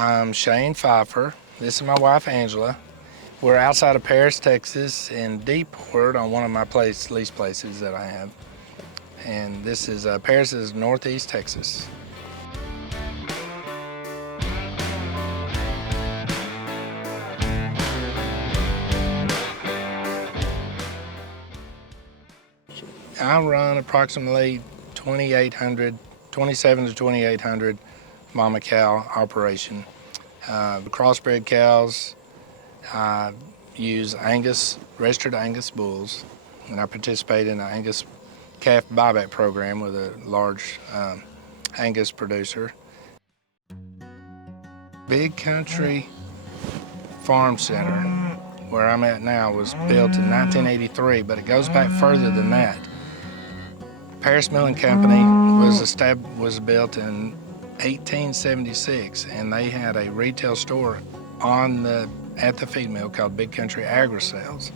I'm Shane Pfeiffer. This is my wife, Angela. We're outside of Paris, Texas, in Deeport on one of my lease places that I have. And this is Paris is northeast Texas. I run approximately 27 to 2,800 mama cow operation. Crossbred cows, I use registered Angus bulls, and I participate in the Angus calf buyback program with a large Angus producer. Big Country Farm Center, where I'm at now, was built in 1983, but it goes back further than that. Paris Milling Company was built in 1876, and they had a retail store at the feed mill called Big Country Agri-Sales,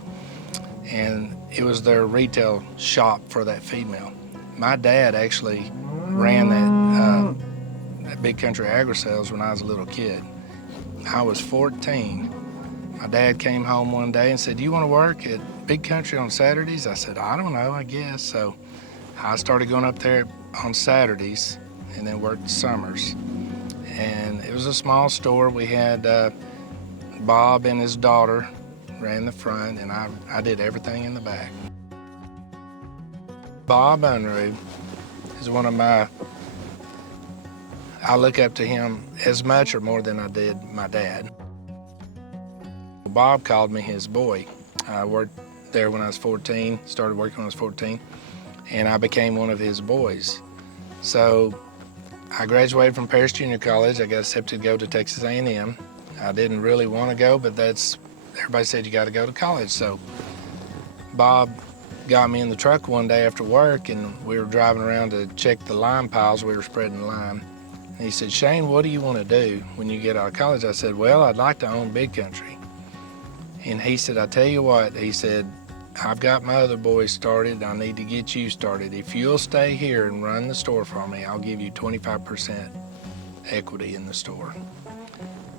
and it was their retail shop for that feed mill. My dad actually ran that Big Country Agri-Sales when I was a little kid. I was 14. My dad came home one day and said, "Do you want to work at Big Country on Saturdays?" I said, "I don't know, I guess." So I started going up there on Saturdays and then worked summers. And it was a small store. We had Bob and his daughter ran the front, and I did everything in the back. Bob Unruh is one of I look up to him as much or more than I did my dad. Bob called me his boy. I worked there when I was 14, started working when I was 14, and I became one of his boys. So I graduated from Paris Junior College. I got accepted to go to Texas A&M. I didn't really want to go, but everybody said you got to go to college. So Bob got me in the truck one day after work, and we were driving around to check the lime piles. We were spreading lime. And he said, "Shane, what do you want to do when you get out of college?" I said, "Well, I'd like to own Big Country." And he said, "I tell you what," he said, "I've got my other boys started. I need to get you started. If you'll stay here and run the store for me, I'll give you 25% equity in the store."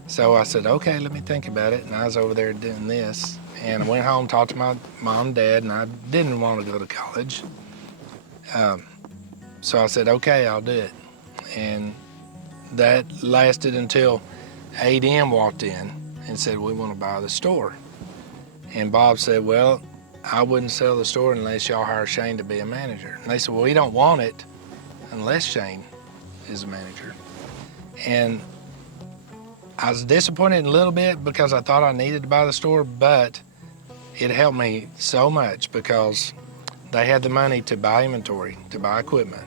So I said, "Okay, let me think about it." And I was over there doing this. And I went home, talked to my mom and dad, and I didn't want to go to college. So I said, "Okay, I'll do it." And that lasted until ADM walked in and said, "We want to buy the store." And Bob said, "Well, I wouldn't sell the store unless y'all hire Shane to be a manager." And they said, "Well, we don't want it unless Shane is a manager." And I was disappointed a little bit because I thought I needed to buy the store, but it helped me so much because they had the money to buy inventory, to buy equipment.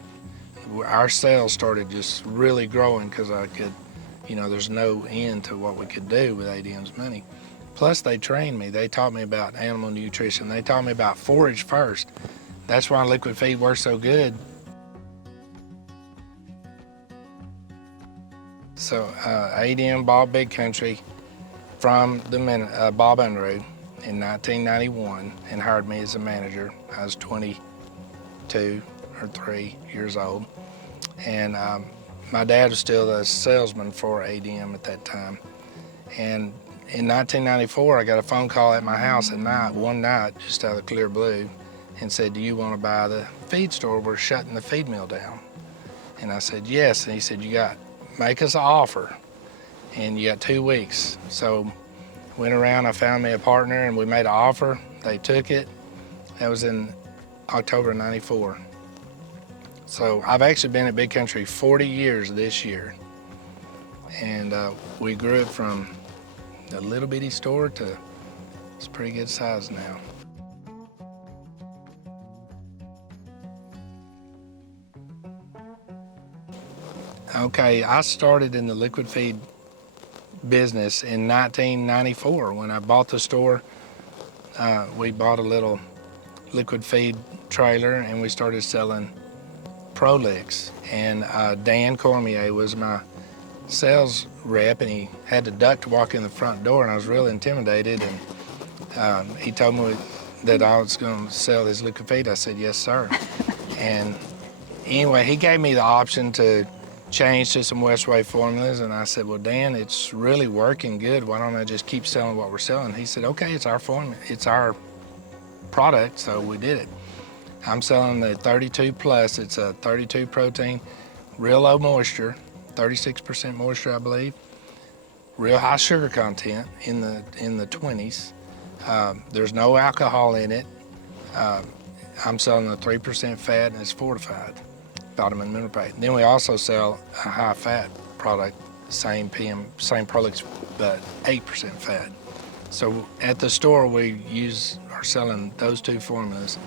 Our sales started just really growing because there's no end to what we could do with ADM's money. Plus, they trained me. They taught me about animal nutrition. They taught me about forage first. That's why liquid feed works so good. So ADM bought Big Country from Bob Unruh in 1991 and hired me as a manager. I was 22 or 3 years old. And my dad was still the salesman for ADM at that time. And in 1994, I got a phone call at my house one night, just out of the clear blue, and said, "Do you want to buy the feed store? We're shutting the feed mill down." And I said, "Yes." And he said, "Make us an offer, and you got 2 weeks." So went around, I found me a partner, and we made an offer. They took it. That was in October of '94. So I've actually been at Big Country 40 years this year. And we grew it from a little bitty store to it's a pretty good size now. Okay, I started in the liquid feed business in 1994. When I bought the store, we bought a little liquid feed trailer and we started selling Prolix. And Dan Cormier was my sales rep, and he had to duck to walk in the front door, and I was really intimidated. And he told me that I was going to sell his liquid feed. I said, "Yes, sir." And anyway, he gave me the option to changed to some Westway formulas, and I said, well, Dan, it's really working good. Why don't I just keep selling what we're selling? He said, okay, it's our formula, it's our product, so we did it. I'm selling the 32 plus. It's a 32 protein, real low moisture, 36% moisture, I believe. Real high sugar content in the 20s. There's no alcohol in it. I'm selling the 3% fat, and it's fortified, vitamin mineral pack. Then we also sell a high fat product, same products, but 8% fat. So at the store, we are selling those two formulas.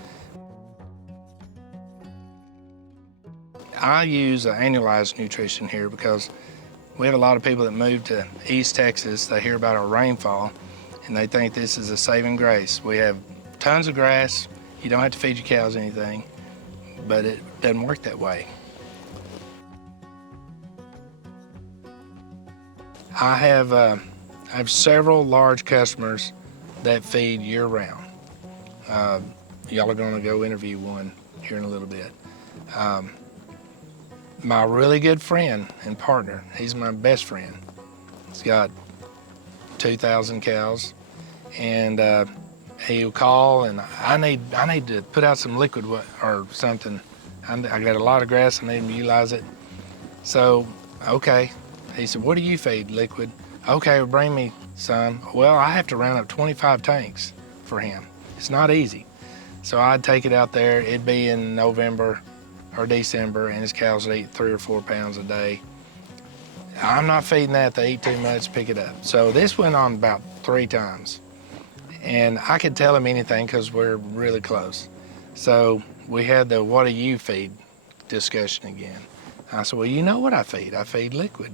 I use annualized nutrition here because we have a lot of people that move to East Texas. They hear about our rainfall, and they think this is a saving grace. We have tons of grass. You don't have to feed your cows anything, but it doesn't work that way. I have several large customers that feed year-round. Y'all are going to go interview one here in a little bit. My really good friend and partner, he's my best friend. He's got 2,000 cows, and he'll call, and I need to put out some liquid or something. I got a lot of grass, I need to utilize it. So, okay. He said, what do you feed, liquid? Okay, well, bring me some. Well, I have to round up 25 tanks for him. It's not easy. So I'd take it out there. It'd be in November or December, and his cows would eat 3 or 4 pounds a day. I'm not feeding that. They eat too much, pick it up. So this went on about 3 times. And I could tell him anything because we're really close. So we had the what do you feed discussion again. I said, well, you know what I feed? I feed liquid.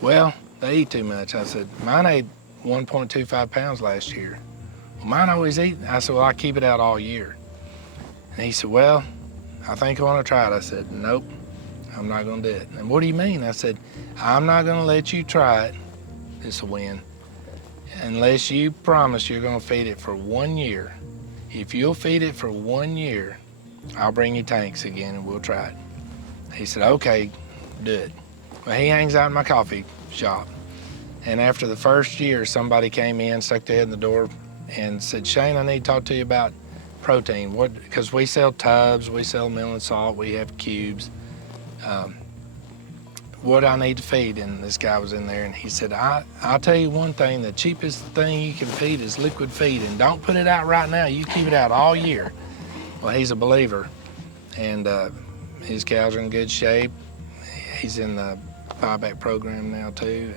Well, they eat too much. I said, mine ate 1.25 pounds last year. Well, mine always eat. I said, well, I keep it out all year. And he said, well, I think I want to try it. I said, nope, I'm not going to do it. And what do you mean? I said, I'm not going to let you try it, this will win, unless you promise you're going to feed it for 1 year. If you'll feed it for 1 year, I'll bring you tanks again and we'll try it. He said, okay, do it. Well, he hangs out in my coffee shop. And after the first year, somebody came in, stuck their head in the door, and said, Shane, I need to talk to you about protein. Because we sell tubs, we sell meal and salt, we have cubes. What I need to feed? And this guy was in there, and he said, I'll tell you one thing, the cheapest thing you can feed is liquid feed, and don't put it out right now. You keep it out all year. Well, he's a believer, and his cows are in good shape. He's in the buyback program now too.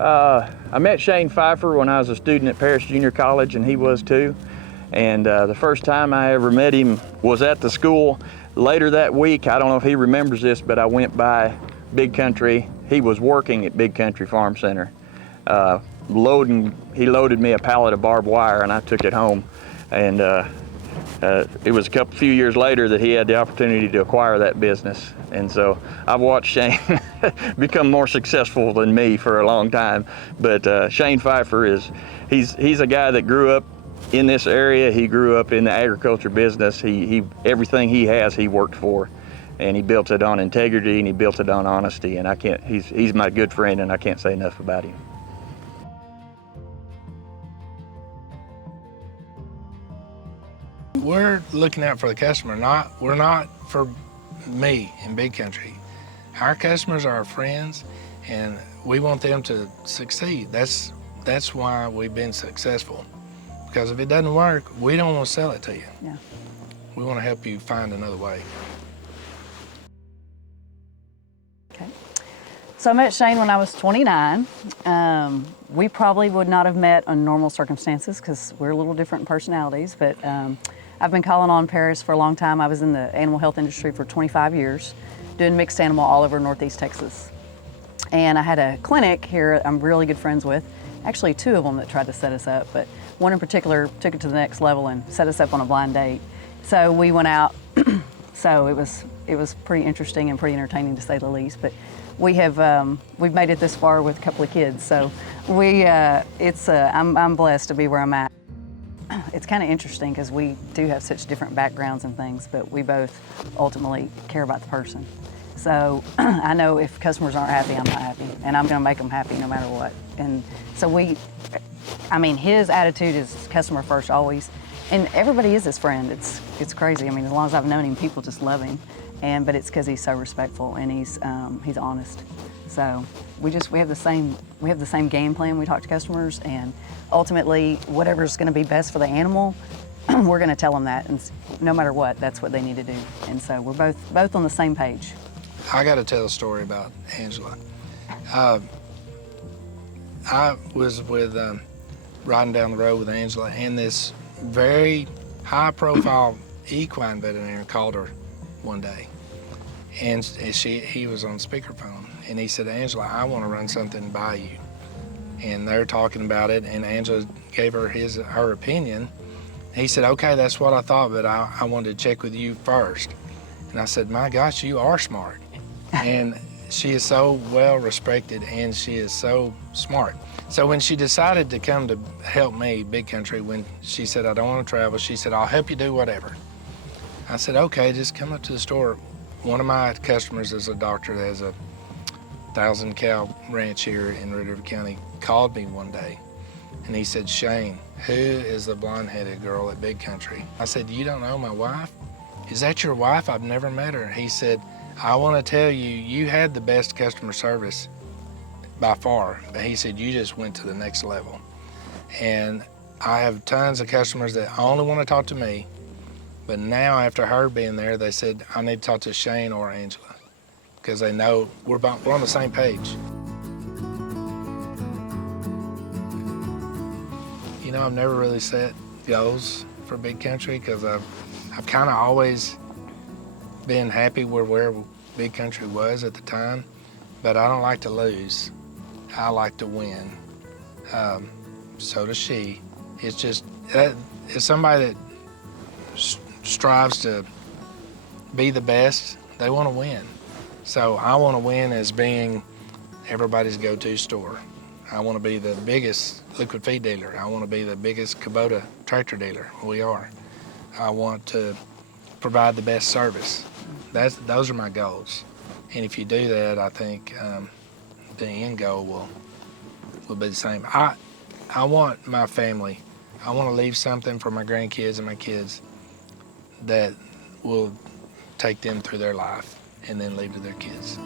I met Shane Pfeiffer when I was a student at Paris Junior College, and he was too. And the first time I ever met him was at the school. Later that week, I don't know if he remembers this, but I went by Big Country. He was working at Big Country Farm Center. He loaded me a pallet of barbed wire, and I took it home. And it was a few years later that he had the opportunity to acquire that business. And so I've watched Shane become more successful than me for a long time. But Shane Pfeiffer he's a guy that grew up in this area. He grew up in the agriculture business. Everything he has, he worked for. And he built it on integrity, and he built it on honesty. And he's my good friend, and I can't say enough about him. We're looking out for the customer. We're not for me in Big Country. Our customers are our friends, and we want them to succeed. That's why we've been successful. Because if it doesn't work, we don't want to sell it to you. Yeah. We want to help you find another way. Okay. So I met Shane when I was 29. We probably would not have met under normal circumstances because we're a little different in personalities, but I've been calling on Paris for a long time. I was in the animal health industry for 25 years, doing mixed animal all over Northeast Texas. And I had a clinic here I'm really good friends with, actually 2 of them that tried to set us up, but one in particular took it to the next level and set us up on a blind date. So we went out, so it was pretty interesting and pretty entertaining to say the least, but we've made it this far with a couple of kids, so I'm blessed to be where I'm at. it's kind of interesting because we do have such different backgrounds and things, but we both ultimately care about the person. So I know if customers aren't happy, I'm not happy, and I'm going to make them happy no matter what. And so his attitude is customer first always, and everybody is his friend. It's crazy. I mean, as long as I've known him, people just love him, but it's because he's so respectful and he's honest. So we have the same game plan. We talk to customers, and ultimately, whatever's going to be best for the animal, we're going to tell them that, and no matter what, that's what they need to do. And so we're both on the same page. I got to tell a story about Angela. I was riding down the road with Angela, and this very high-profile equine veterinarian called her one day, and he was on speakerphone, and he said, "Angela, I want to run something by you." And they're talking about it, and Angela gave her her opinion. He said, "Okay, that's what I thought, but I wanted to check with you first." And I said, "My gosh, you are smart." And she is so well respected, and she is so smart. So when she decided to come to help me, Big Country, when she said, "I don't want to travel," she said, "I'll help you do whatever." I said, "Okay, just come up to the store." One of my customers is a doctor that has a 1,000-cow ranch here in Red River County, called me one day, and he said, "Shane, who is the blonde-headed girl at Big Country?" I said, "You don't know my wife? Is that your wife? I've never met her." He said, "I want to tell you, you had the best customer service by far." But he said, "You just went to the next level." And I have tons of customers that only want to talk to me, but now after her being there, they said, "I need to talk to Shane or Angela," because they know we're on the same page. You know, I've never really set goals for Big Country because I've kind of always been happy where Big Country was at the time, but I don't like to lose. I like to win. So does she. It's just, it's somebody that strives to be the best. They want to win. So I want to win as being everybody's go-to store. I want to be the biggest liquid feed dealer. I want to be the biggest Kubota tractor dealer. We are. I want to provide the best service. Those are my goals. And if you do that, I think the end goal will be the same. I want my family, I want to leave something for my grandkids and my kids that will take them through their life and then leave to their kids.